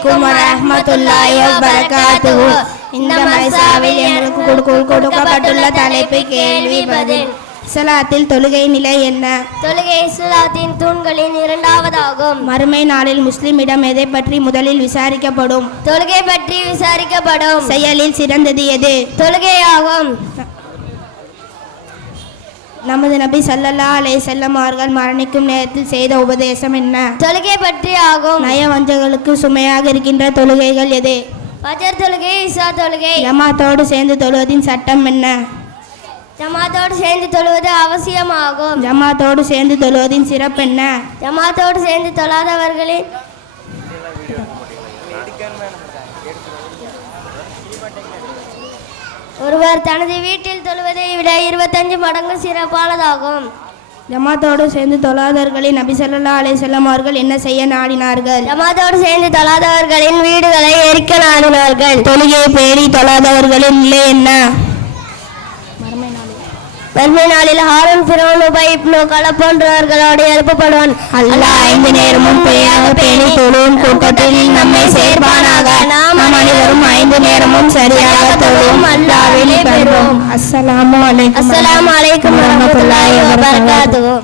அலைக்கும் வரஹ்மத்துல்லாஹி வபரகாத்துஹு. இந்த மசாவில் எங்களுக்கு கொடுக்கப்பட்டுள்ள தலைப்பு கேள்வி பதில். ஸலாத்தில் தொழுகை நிலை என்ன? தொழுகை இஸ்லாத்தின் தூண்களின் இரண்டாவதாகும். மறுமை நாளில் முஸ்லிமிடம் எதை பற்றி முதலில் விசாரிக்கப்படும்? தொழுகை பற்றி விசாரிக்கப்படும். செயலில் சிறந்தது எது? தொழுகையாகும். நமது நபி ஸல்லல்லாஹு அலைஹி வஸல்லம் அவர்கள் மரணிக்கும் நேரத்தில் செய்த உபதேசம் என்ன? தொழுகை பற்றி ஆகும். நயவஞ்சகளுக்கு சுமையாக இருக்கின்ற தொழுகைகள் எது? ஃபஜர் தொழுகை, இஷா தொழுகை. ஜமாத்தோடு சேர்ந்து தொழுவதின் சட்டம் என்ன? ஜமாத்தோடு சேர்ந்து தொழுவது அவசியமாகும். ஜமாத்தோடு சேர்ந்து தொழுவதின் சிறப்பு என்ன? ஜமாத்தோடு சேர்ந்து தொழாதவர்களின் ஒருவர் தனது வீட்டில் தொழுவதை விட 25 மடங்கு சிறப்பானதாகும். ஜமாத்தோடு சேர்ந்து தொழாதவர்களின் நபி ஸல்லல்லாஹு அலைஹி வஸல்லம் அவர்கள் என்ன செய்ய நாடினார்கள்? ஜமாத்தோடு சேர்ந்து தொழாதவர்களின் வீடுகளை எரிக்க நாடினார்கள். தொழுகையை பேணி தொழாதவர்களின் நிலை என்ன? மறுமை நாளில் ஹாரூன், ஃபிரௌன், உபய் இப்னு கலப் போன்றவர்களோடு எழுப்பப்படுவான். அல்லாஹ் 5 நேரமும் பிழையாக பேணி தொழும் கூட்டத்தில் நம்மை சேர்ப்பானாக. நாம் அனைவரும் 5 நேரமும் சரியாக தொழும் அல்லாஹ்வில் பெறுவோம். அஸ்ஸலாமு அலைக்கும் வரஹ்மத்துல்லாஹி வபரகாத்துஹு.